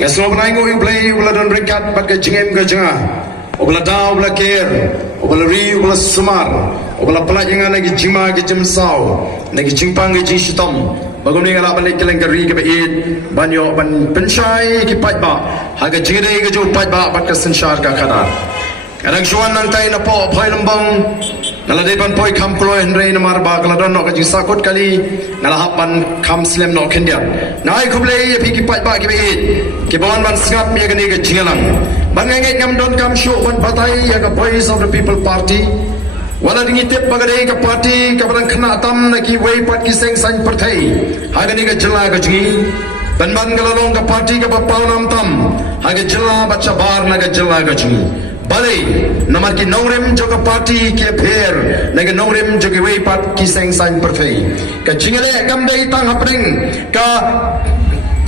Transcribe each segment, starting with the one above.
Ngaslo banango you play ubla don brekat bat ke jingem ke janga. Ubla daw ubla ker, ubla ri ubla sumar, ubla pala janga nagi jima ke jimsau, nagi jimpang ke jishitom. Bagum ni ngala balik keleng keri ke bait, banyo ban pensyai ki patba, haga jingre ke jo patba bat ke sensyar ka kadar. Kadang suan nang tay na po phoi lambang naladepan poi kam kloy henrei na marba kaladon no ka jisakot kali nalahapan kam slem no kendia. Nai kublei pi ki patba ki bait, ki bawan ban sngap ya gani ke jingalang. Ban ngai ngam don kam shu ban patai ya ka voice of the people party. Wala dingi tip bagadai ka parti ka barang kena tam na ki wei pat ki seng san perthai haga ni ka jela ka jingi ban ban galalong ka parti ka bapau nam tam haga jela bacha bar na ka jela ka jingi balai namar ki nongrem jo ka parti ke pher na ka nongrem jo ki wei pat ki seng san perthai ka jingale kam dai tang hapring ka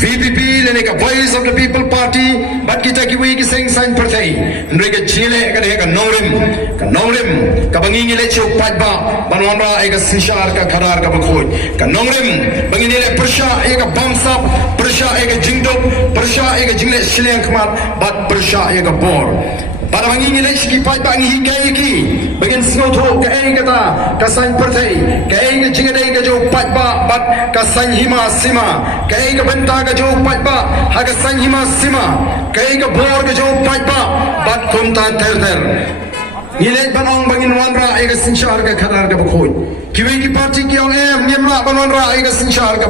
VPP lene ka voice of the people party bat kita ki wi ki seng san perthai ndre ka chile ka de ka nongrem ka bangingi le chu pat ba banwanra ai ka sinshar ka kharar ka bakhoi ka nongrem bangingi le persha ai ka bangsa persha ai ka jingdop persha ai ka jingle shileng khmat bat persha ai ka bor Pada wangi nilai segi pat bangi hikai ki bagian snoto ke ai kata kasan perthai ke ai ke jingadai ke jo pat ba bat kasan hima sima ke ai ke benta ke jo pat ba ha kasan hima sima ke ai ke bor ke jo pat ba bat kuntan ter nilai banong bangin wanra ai ke sinshar ke khadar ke bakhoi kiwi ki parti ki ong em nyemra banwanra ai ke sinshar ke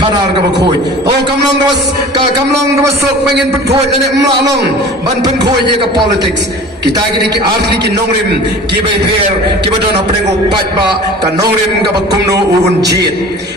khadar ke bakhoi oh kamlong dawas sok bangin penkhoi ane mla long ban penkhoi ye ke politics kita gini ki arli ki nongrim ki be pher ki badon apne ko patba ka nongrim ka bakumno urun jit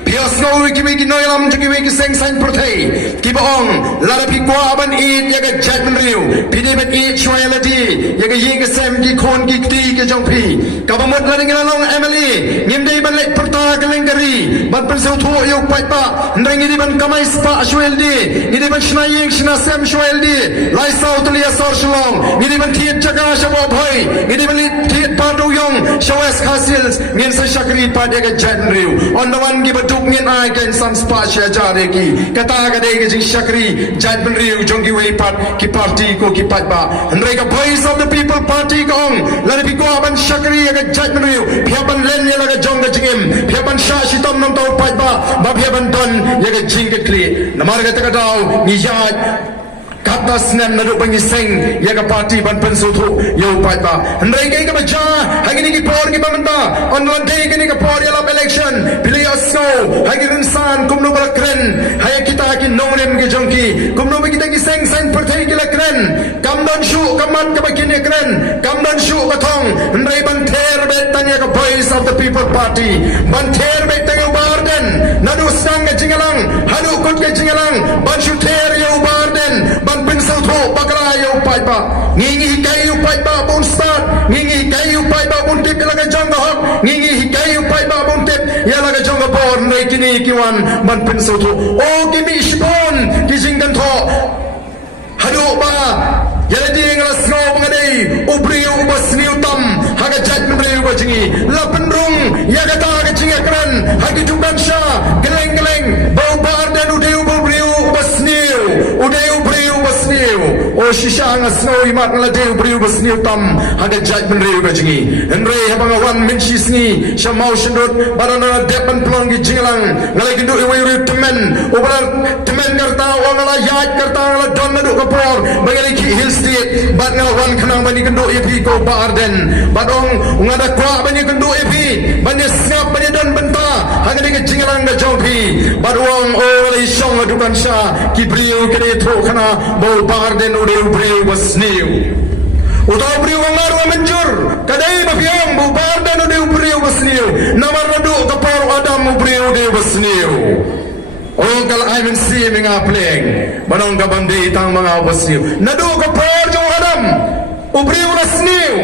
pias no ki be ki noilam ki be ki seng san perthai ki bong lara pi kwa ban it ye ka jatman riu pi ne ban it chwalati ye ka yin ka sem ki khon ki ti ki jong pi ka bamot la ngala long emily ngim dei ban le perta ka lengari ban pen sau tho yo patba ndeng ni ban kamai spa shwel di ni ban shna ying shna sem shwel di lai sau tli asor shlong ni ban tiet jaga shabo bhai ni ban tiet padu yong shawes khasils ngin sa shakri pade ka jan riu on the one gi batuk ngin ai ken sam spa sha jare ki kata ga de gi shakri jan riu jongi wei pat ki party ko ki patba ndre ka voice of the people party kong la bi ko ban shakri ga jan riu phiaban len ne la ga jong ga jingim phiaban sha shitom nam to patba ba phiaban don ye ga jing ga kli namar ga ta daw ni yat kata senam nadu bangi seng ya ka parti ban pensuthu yo patba ndai kai ka bacha hagi ni ki por ki bamanta on one day ki ni ka por ya election pilih aso hagi insan kumno balakren hay kita ki nongrem ki jongki kumno kita ki seng sen perthai ki lakren kamdan shu kamat ka bakin ekren kamdan shu bathong ndai ban ther betan ya ka voice of the people party ban ther betan yo barden nadu sang ka jingalang hanu kut ka jingalang ban shu ther yo barden ban pensau tho bakra yo paiba ngingi hikai yo paiba bon start ngingi hikai yo paiba bon tip laga jong hok ngingi hikai yo paiba bon tip ya laga jong bor nei kini kiwan ban pensau tho o kimi shbon ki jingdan tho hadu ba yadi ngala snow bangadei ubri ubasniu tam haga jat mri ubajingi lapenrung ya kata ga jingakran hagi tuban sha geleng bau bar dan udeu ubri ubasniu udeu ubri ubasniu o shisha nga snow imat ngala deu ubri ubasniu tam haga jat mri ubajingi enre habanga wan minchi sni shamau shendot barana depan plong gi jingalang ngala gindu iwi temen ubar temen karta ngala yat karta ngala don nadu kapor bagali ki hills state bat ngala wan khanang bani kendo epi ko barden badong ngada kwa bani kendo epi bani snap bani don benta hagani ke jingalang ga jongpi badwang olai song adukan sha ki briu kene tho khana bo barden udeu briu basniu utau briu ngaru menjur kadai bafiang bo barden udeu briu basniu namar nadu kapor adam briu udeu basniu oh kal I been seeing nga playing banong ka bandi tang mga basniu nadu ka por jong adam ubri basniu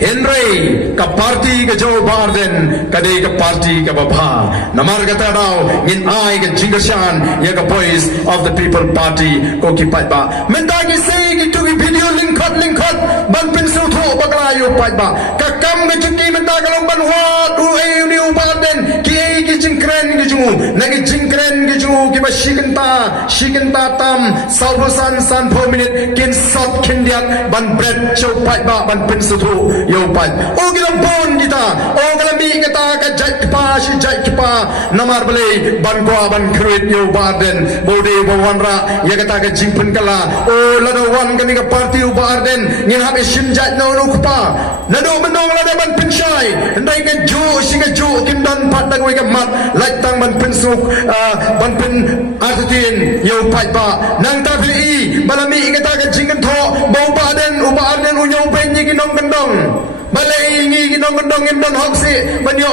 Henry ka party ka jo barden kadai ka party ka baba namar ka tadaw ngin ai ka jingashan ya ka voice of the people party ko ki patba mendagi say ki tu video link ban pinsu tho bakla yo patba ka kam ka chuki mendagalong ban wat u ai ni barden ki ai ki jingkren ki jingu nagi jingkren gi jingu ki ba shikenta tam sausan san 4 minute kin sot kin diak ban bread chow pai ba ban pin sutu yo pai o gila bon kita o gila mi kita ka jai pa namar bele ban kwa ban kruit yo barden bode bawanra ya kata ka jingpen kala o lada wan kani ka party u barden ngin hab shin jai no lu pa nado menong lada ban pinchai ndai ka ju kim dan pat dang we ka mat lai tang ban pin suk ban pin artin yo pai ba nang ta bi balami kita ka jingkan tho bo barden u yo ben ni kinong kandong balai ingi kinong kandong im don hok si banyo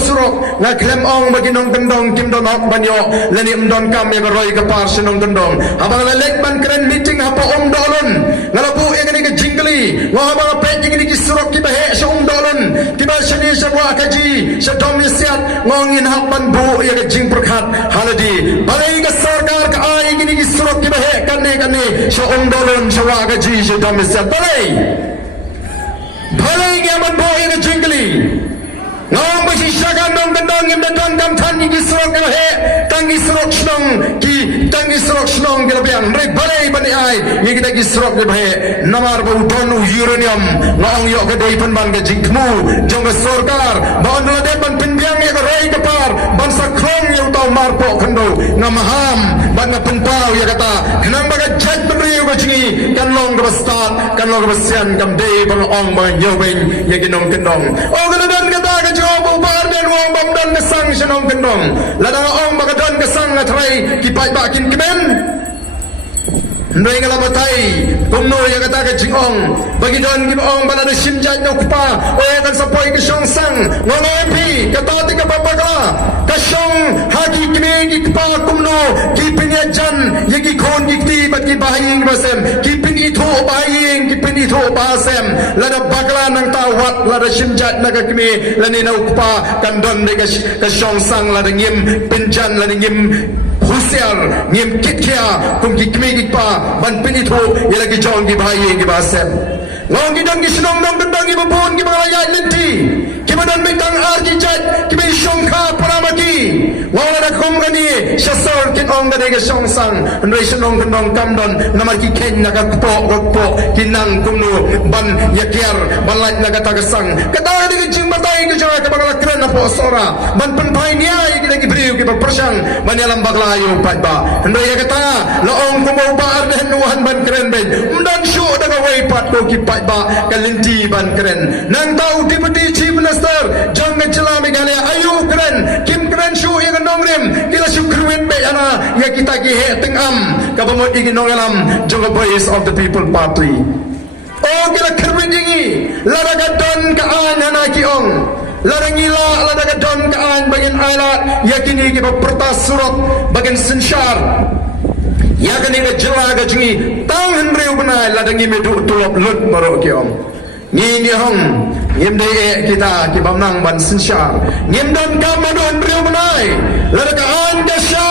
surok nga klem ong bagi nong kandong kim don hok banyo lani im don kam ya roy ka par sinong kandong abang la lek ban kren meeting hapo dolon ngalabu ingani ka jingli ngo abang pe ingani ki surok ki bahe sa dolon ki ba shani sa wa kaji sa domisiat ngongin hapan bu ya ka jing perkhat haladi balai ka sarkar ka ai ingani ki surok ki bahe kane sa dolon sa wa kaji sa domisiat balai yang membawa yang jengkeli ngom besi syakan dong kendong yang datang kam tan ki serok ke he tangi serok snong ke lebiang rek balai bani ai ni kita ki serok ke he namar bau tonu uranium ngong yo ke dei pan ban ke jingmu jong ke sarkar ban la de ban pinbiang ya ke roi ke par ban sakrong yo tau marpo kendo ngamaham ban ke pentau ya kata kenang baga jat beriu ke jingi kan long ke bestat kan long ke besian kam dei ban ong ban yo ben ya ke nong kendong oh kana dan kata ke jobo bar dan wong bam dan kesang senong kendong ladang ong baga dan kesang ngatrai kipai bakin kimen ndoi ngala batai kumno ya kata ke jingong bagi don ki ong bana de simjai no kupa o ya kan sapoi ke song sang ngono epi kata ti ka papagala ka song hagi kime ki kupa kumno ki pinya jan ye ki khon ki ti bat ki bahing basem ki pin itho bahing ki pin itho basem lada bagala nang tawat lada simjai na ka kime lani na kupa kan don de ka song sang lada ngim pinjan lada ngim husiar ngim kitkia kum ki kime ki pa ban pinitho ya lagi jong ki bahing ki basem ngong ki dang ki sinong dong dang ki babon ki balaya lenti ki badan mitang arji jat ki be shongkha paramaki wala na kum gani shasor kin ong gani ke song sang ndoi sinong dong kamdon namar ki ken na ka po kinang kumno ban yakiar balai na ka tagasang kata ni jing batay ki jong ka bagala kren na po sora ban penpai niai ki lagi briu ki persang ban yalam baglayo padba ndoi kata laong kumo bar den nuhan ban kren ben undan shu daga wai pat ko ki ba kalinti ban keren nang tau deputy chief minister jong ngejela Meghalaya ayu keren kim keren shu yang nongrim kila shu kruin be ana ya kita ki he tengam ka bamot igi nongalam jong voice of the people party oh kila kruin dingi laraga don ka an ana ki ong larangila laraga don ka an bagin alat yakini ki pertas surat bagin sensyar ya kani ga jela ga jungi tang henreu benai ladangi medu tulop lut maro kiom ni hong ngim dei kita ki bamnang ban sinsha ngim don kam don reu benai ladaga an dasya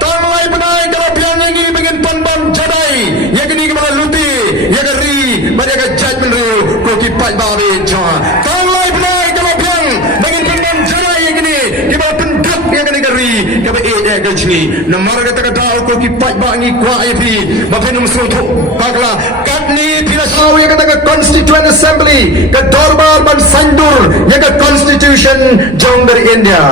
tang lai benai kalau piang ngi begin pan jadai ya kani ga luti ya ga ri bari ga jaj menreu ko ki pai ba be jo tang lai benai kalau piang begin pan jadai ya kani ki ba penduk ya kani ga ri ka ba e ga jni namar ga ta dau ko ki pai ba ngi kwa ipi ba penum soto bagla katni pila saw ya kata constituent assembly ka dorbar ban sandur ya ka constitution jong dari India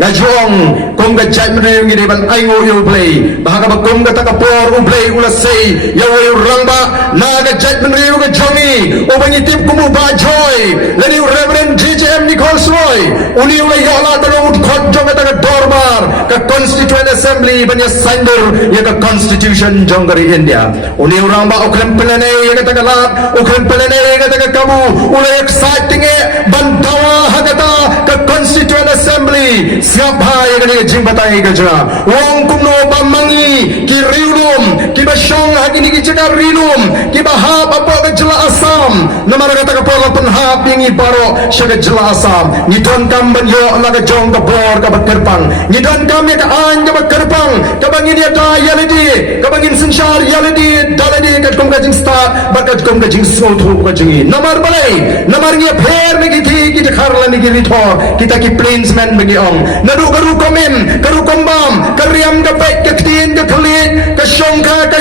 ngajong kom ga jajmene ngi ban aingo yo play bahaga ba kom ga ta por u play ula sei ya wo rangba na ga jajmene yo ga jongi o bangi tip kumu ba joy lani reverend JJM Nichols Roy uni ula ya la ta ut khot jong ga ta dorbar ka constituent assembly ban ya sandur ya ka constitution jong dari India uni orang ba okram pelane ya ka ta la okram pelane ya ka ta kamu ula exciting e bandawa hagata ka constituent assembly siap hai ya ka jing batai ka jara wong kumno bamangi ki riulum ki basyong hagini ki jada rilum ki bahab apa ka jela asam namara ka ta pola penhap ingi baro syaga jela asam ni don kam ban yo la ka jong ka bor ka kerpang ni don kam ya ka an ka kerpang ka bangin ya ta yalidi ka bangin sensyar yalidi daladi ka kum jing start bakat kom ka jing so thu ka jing namar balai namar ngi pher me ki ki kharla ni ki rithor kita ki plainsman bagi ong nadu garu komen garu kombam kariam ka baik ka tin ka khlit ka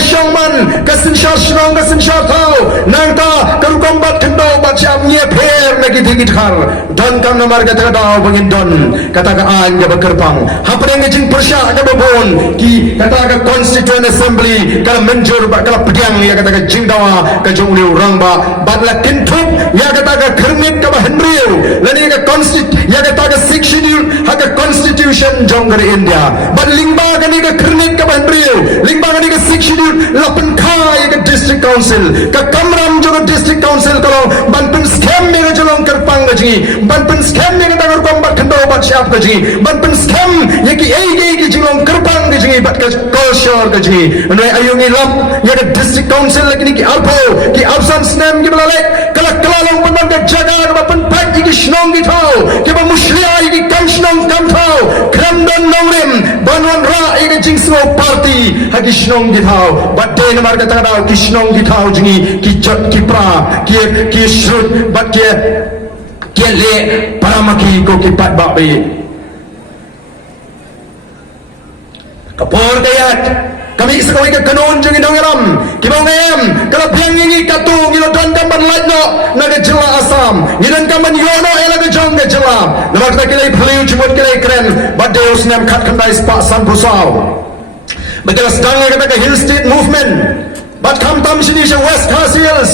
shongman ka sin shar shrong ka sin shar thau nang ta garu kombat kendo bat syam ngi pher me ki khar don kam namar ka ta daw bagi don kata ka an ka bakerpang hapre ngi jing persya ka babon ki kata ka constituent assembly ka menjur ba ka pediang ya kata ka jingdawa ka jongliu rangba batla kintup ya kata ka khrmit ka henriu lani ka ya kata ka sectional ha ka constitution jonggar India bat lingba ka ni ka khrmit ka henriu lingba ka ni ka sectional lapan khai ka district council ka kamram jo district council kalau banpun scam me ka jolong kerpang ka ji banpun scam me ka tagar kombat khando bat syap ka ji banpun scam ya ki ei jolong kerpang ka ji bat ka culture ka ji noi ayungi lam ya ka district council lagi ni ki alpo ki absan snam ki balale kala long pandang ka jaga ka ban pat ki shnong ki thau ki ba mushlia ki kam shnong kam thau kramdan nongrim banwan ra ki jingsno party ha ki shnong ki thau bat de namar ka tadau ki shnong ki thau jingi ki jat ki pra ki shrut bat ki le paramaki ko ki pat ba be kapor kayat kami sekali ke kanon jangan dengaram kibau ngem kalau piang ini katu ngilo don kamban latno naga jela asam ngidan kamban yono ela ke jong ke jela nama kita kilai peliu cumut kilai keren badai usnam kat kandai spak san pusau betul sedang kita ke hill state movement bat kam tam sini se west coast hills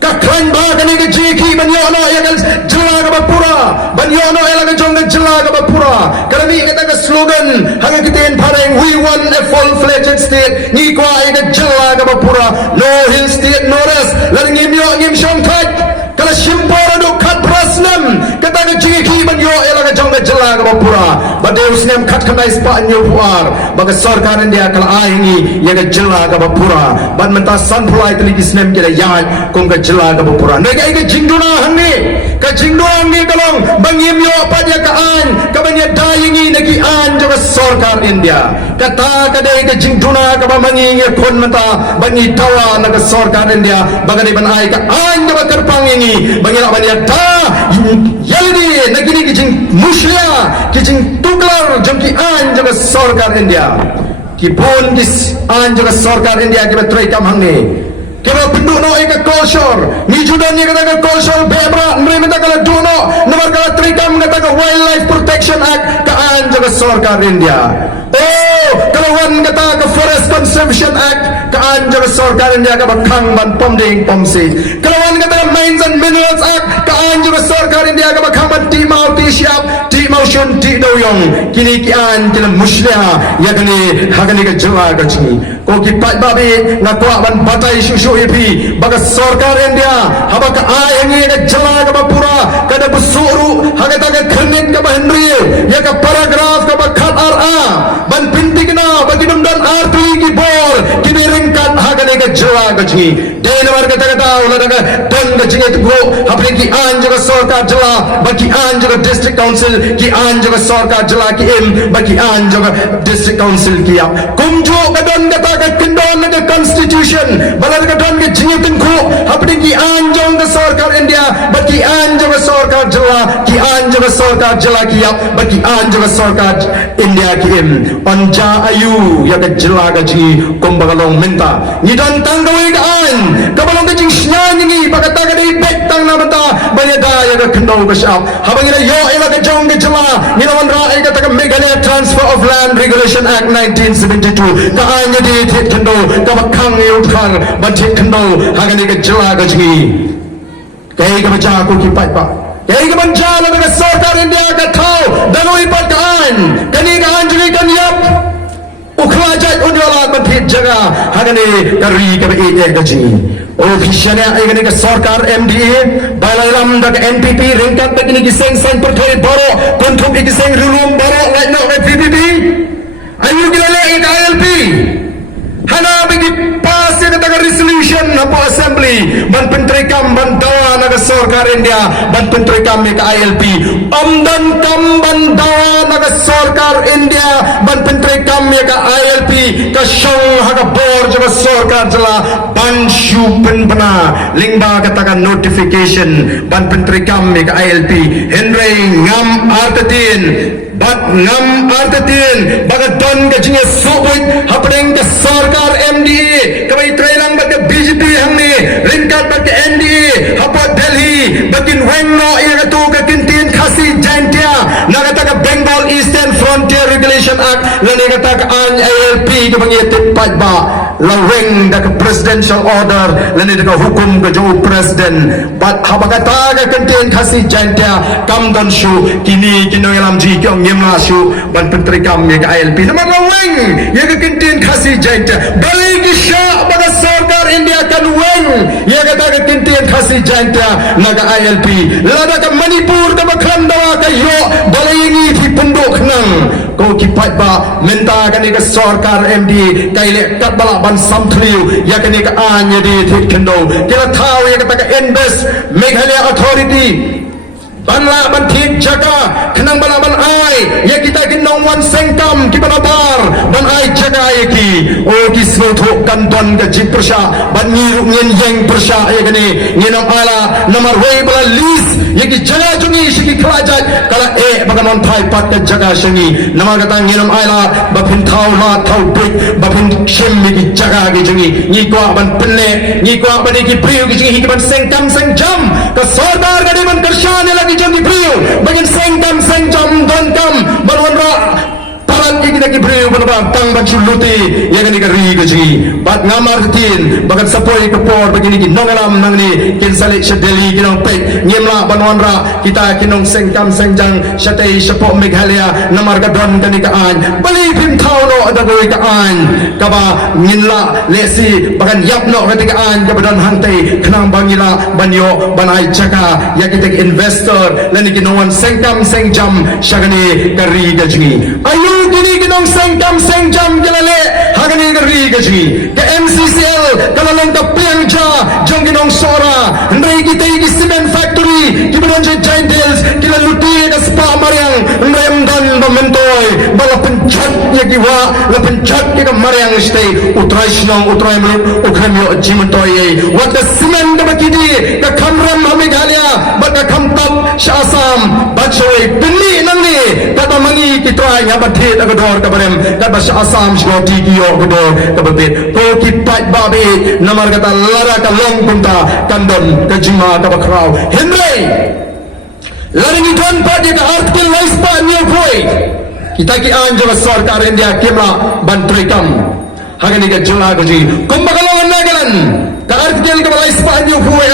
kakran ba kani ke jiki ban yono ya kan jela ke bapura ban yono ela ke jong ke jela ke bapura kami kita ke slogan hang kita en pareng we want a full fledged state ni kwa ke jela ke bapura no hill state no rest laring ngim shong thai kala shimpora do khat prasnam kata ke jiki ban yo ela ke jong ke jela ke bapura badai usnam khat kandai spa nyu puar baga sarkar India kala aini ya ke jela ke bapura ban menta san phulai tli kisnem ke ya kong ke jela ke bapura nega ke jingduna hanni ka jingduna hanni kalong bangim yo pada ka an ka banya dayingi nagi an jo sarkar India kata ka dei ke jingduna ka bangi nge khon menta bangi tawa na ka sarkar India bagani ban ai ka an jo terpang ini bangi la banya da yaldi nagi ni jing muslia ki jing tuklar jom ki an jo sarkar India ki bon dis an jo sarkar India ki betrai kam hangi kira penduk no eka culture ni judan ni kata culture bebra mereka kata duno nomor kata trikam kata wildlife protection act ka an jaga sarkar India kalau wan kata forest conservation act ka an jaga sarkar India ka bakhang ban pomding pomsi kalau wan kata mines and minerals act ka an jaga sarkar India ka bakhang ban timau tisiap motion ti doyong kini ki an kila musliha ya kani hagani ka jela ka chini ko ki pat babi na kwa ban batai shushu ipi baga sarkar India habaka ayangi ka jela ka bapura kada busuru hagata ka khanit ka bahenri ya ka paragraph ka bakhat ara ban pintik na bagidum dan arti ki bor kini ringkat hagani ka jela ka chini den war ka ta ula daga dan ka chini tu hapri ki an jaga sarkar jela baki an jaga district council ki an jaga sarkar jela ki baki an jaga district council ki kumjo kadon kata ka kendon ka constitution balar ka don ka jingitin ko hapni ki an jaga sarkar India baki an jaga sarkar jela ki an jaga sarkar jela ki baki an jaga sarkar India ki anja ayu ya ka jela ka ji kumbagalong minta ni don tanggawi ka an kabalong ka jing snan ni bagata ka dei pek tang na bata bayada ya ka kendong ka shap habang ila yo ila ka jong ka jela Nilawan Rai kata Meghalaya Transfer of Land Regulation Act 1972 ka anya di thit kendo ka bakhang yuthar bathit kendo hagani ka jela ka jingi kai ka bacha ko ki pai pa kai ka banja la ka sarkar India ka thau danoi pakan kani ka anjali kan yap ukhla jai unjala bathit jaga hagani ka ri ka be ka jingi officialnya ini ke sarkar MDA balaram dak NPP ringkat begini kiseng sang perthai baro konthum ikiseng rulum baro like now PPP ayu gilale ILP hana bagi pass ya kata resolution Constitution hapo assembly ban Penteri Kam ban dawa naga sarkar India ban Penteri Kam ke ILP amdan kam ban dawa naga sarkar India ban Penteri Kam ke ILP ka shong haga bor jaga sarkar jala ban shupen bana lingba katakan notification ban Penteri Kam ke ILP Henry ngam artatin bat ngam artatin baga don ka jinge subut hapeng ka sarkar MDA kamai trailang ba ka BJP hangni ringkat ba ka NDA hapa Delhi bakin wengno iya ka tu ka kintin khasi jaintia nagata ka Bengal Eastern Frontier Regulation Act lani kata ka an ALP ka bangitit ba laweng da ka presidential order lani da ka hukum ka jo president bat habagata ka kintin khasi jaintia kam don shu kini kinoyalam ji kyong Yemla shu ban Penteri Kam ke ILP nama laweng ya ke kintin khasi jaintia balik isya pada sarkar India kan weng ya kata ke kintin khasi jaintia naga ILP lada ke Manipur ke Bakhandawa ke yo balingi di penduk nang ko kipat ba menta kan ke sarkar MD kaile kat bala ban samthliu ya kan ke anya di thik kendo kila thau ya kata ke Invest Meghalaya Authority banla ban thik jaga khenang bala ban ai ya kita kinong wan sengkam ki banabar ban ai jaga ya ki o ki smotho kan don ga jip persha ban ni ngien yeng persha ya gani nginam ala nomor wei bala list ya ki jaga jungi shiki khlajat kala baganon thai pat ka jaga shangi nama kata nginam ala bapin thau la thau bik bapin shem mi ki jaga ki jungi ni kwa ban penne ni kwa ban ki priu ki jungi ki ban sengkam sengjam ka sardar gadi ban karshan lagi jangan beliau bagian sengjam don kam balwanra paran kita beliau balwa tang ban chuluti ya kan ikari gaji bat ngamar tin bagat sapoi kepor begini ki nongalam nang ni kin salik Delhi kinong pek nyemla banwanra kita kinong sengjam shatai shapo Meghalaya namar ka don kan ikaan bali pim thauno ada goi kaan kaba minla lesi bagan yapno ka ikaan ka badan hantai khnang bangila banyo banai jaka ya kita investor lani kinong sengjam shagani kari gaji ayu kini kinong sengjam galale hagani kari gaji ke MCCL kalalong ka piangja jong kinong sora ndai kita iki cement factory kibanon je giant deals kila luti ka spa mariang remdan bamentoy bala penchat ya kiwa la penchat ka mariang stay utrai melu ukhamyo jimentoy what the cement ka bakidi ka khamram Meghalaya ba ka khamtap Assam bachoy pinni nangni kata mangi kitrai ya bathe agador kabarem kata Assam shoti kiyo agador kababet ko kipat babe namar kata lara ka long punta kandon kajima kabakrau Henry laring idon padi ka artikel laispa niyo boy kita ki anjo sarkar India kemla Penteri Kam hagani ka jula gaji kumbakalongan nagalan ka artikel ka laispa niyo boy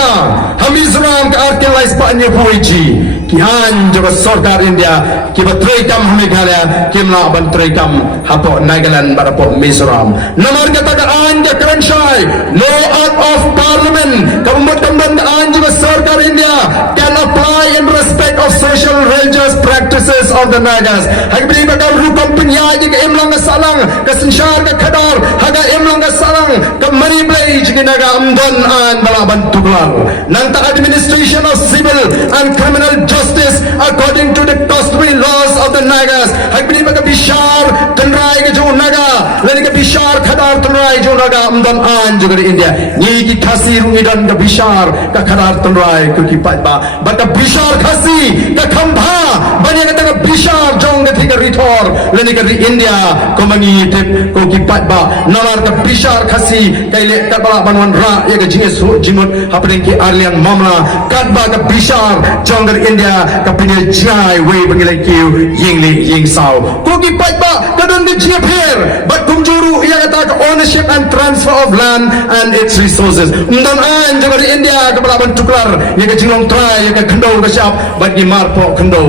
Hamizuram ka artikel laispa niyo boy ji kian jaga sarkar India ki Penteri Kam Meghalaya kimla Penteri Kam hapo Nagaland barapo Mizoram namar kata ka anja Karanshai no act of parliament kamut kamban anja sarkar India can apply in respect of social religious practices of the Nagas hagbli bakal rupam penyaji ka imlang ka salang ka sinshar ka khadar haga imlang ka salang ka mani play jigi naga amdon an balaban tuglar nanta administration of civil and criminal justice according to the customary laws of the Nagas hagbli baka bishar tanrai ka jo naga lani ka bishar khadar tanrai jo naga amdon an juga di India ni ki khasi rungidan ka bishar ka khadar tanrai ku ki pat ba baka bishar khasi ka khambha bani ka bishar jong ka thika rithor lani ka di India ko mangi tep ko ki pat ba nalar ka bishar khasi kaile ka bala banwan ra ya ka jinge su jimut hapeng ki arliang mamla kat ba ka bishar jong ka India ka pinil jai we bangilai kiu yingli ying sao ko ki pat ba ka don di jia pher but kumjuru ya kata ka ownership and transfer of land and its resources ndon an jong ka India ka bala ban tuklar ya ka jinglong trai ya ka khando ka syap bagi marpo khando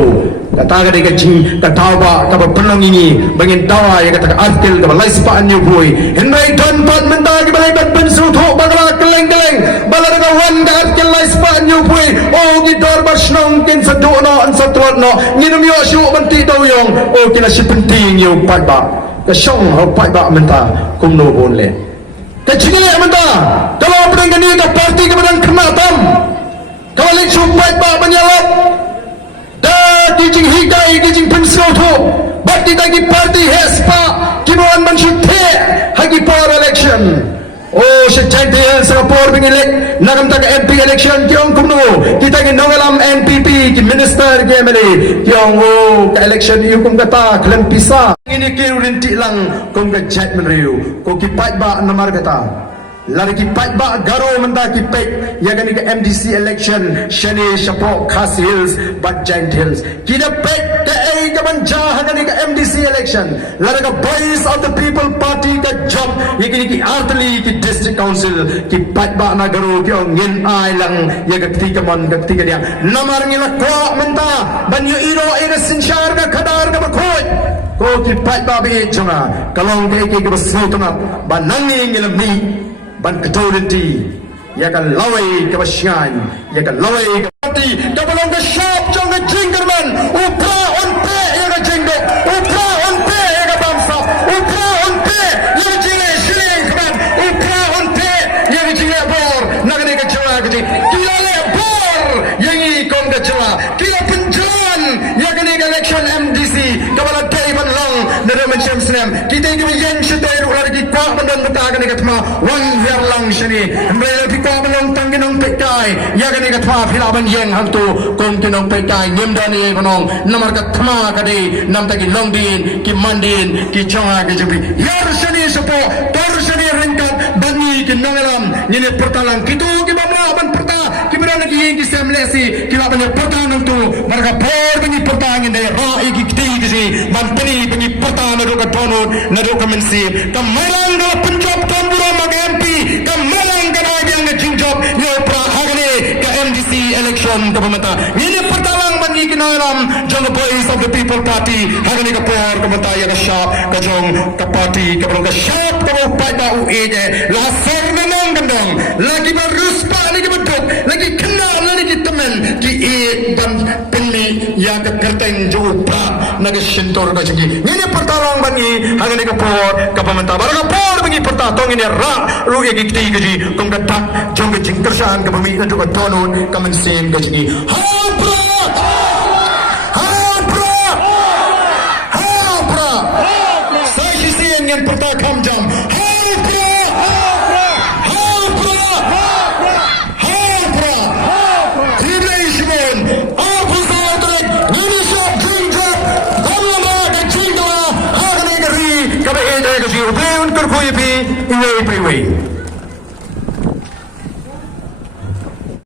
kata ka ka jing ka tawa ka penong ini bangin tawa ya kata ka artikel ka balai spa anyo boy henry don pat menta ki balai ban ben su tho bagala keleng bala ka wan ka artikel lai spa anyo boy o ki dor ba shnong kin sa do no an sa trot no nginum yo shu banti do yong o kina si penting yo pat ba ka shong ho pat ba menta kum no bon le ka chingile menta kalau apa kita gi party HESPA kibuan man shite hagi por election. Oh, si Gentil sa por bingilek nagam taga MP election kyong kumno kita gi nongalam NPP ki minister ki MLA kyong ka election yu kum kata klan pisa ini kirinti lang kum ka jet menriu ko ki pat ba namar kata lari ki pat ba garo manda ki pek ya gani ka MDC election shani shapo Khas Hills but Gentils kita pek ka ay ka manja gani ka MDC election lari ka voice of the people party ka job ya gani ki artli ki district council ki pat ba na garo ki ong ngin ay lang ya ka ktika man ka ktika dia namar ngila kwa manta ban yu iro ina sinshar ka khadar ka bakhoy ko ki pat ba bi chunga kalong ke ki ka basutna banangi ngilam ni ban ketorenti ya kan lawai ke basyan ya kan lawai ke parti ka balong ka shop jong ka jingerman upra on pe ya ka jingdo upra on pe ya ka bamsa upra on pe ya ka jingle shilling kaman upra on pe ya ka jingle bor nagani ka chula ka ji kila le bor yang i kom ka chula kila penjuan ya ka ni election MDC ka bala day man long na remen shem kita ni yen shite ru la ki kwa bandon ta ka ni ka tma wan ver lang shani mbele pi kwa bandon tanginong pekai ya ka ni ka tma philaban yen hang tu kong kinong pekai nim dani konong namar ka tma ka de nam ta ki long din ki mandin ki chonga ki jubi yar shani sapo tor shani ringkat bani ki nangalam ni ne pertalang kitu ki bamla ban perta ki berana ki yen ki semlesi ki la ban perta nang tu marga por bani perta ngin de ra ki kiti ki si man pani bani perta na do ka tono na do ka mensi kamalang na Punjab tambura mag MP kamalang ka na yang na jinjob yo pra hagane ka MDC election ka pamata ini pertalang bani kinalam jong the voice of the people party hagane ka por ka mata ya ka shop ka jong ka party ka ka shop ka mo pa ba u ede la ser na nang gandang lagi ba ruspa lagi ba dok lagi kena lagi temen ki e dan penni ya ka kerteng jo pra na ka shintor ka jingi ini pertalang bani hagane ka por ka pamata bar ka por bagi perta tong ini ra ru e gikti gaji kong ka tak jong ka jing tersan ka pami na do ka tonon ka mensin ka jingi ha pra saya sien yang perta kam jam Iway,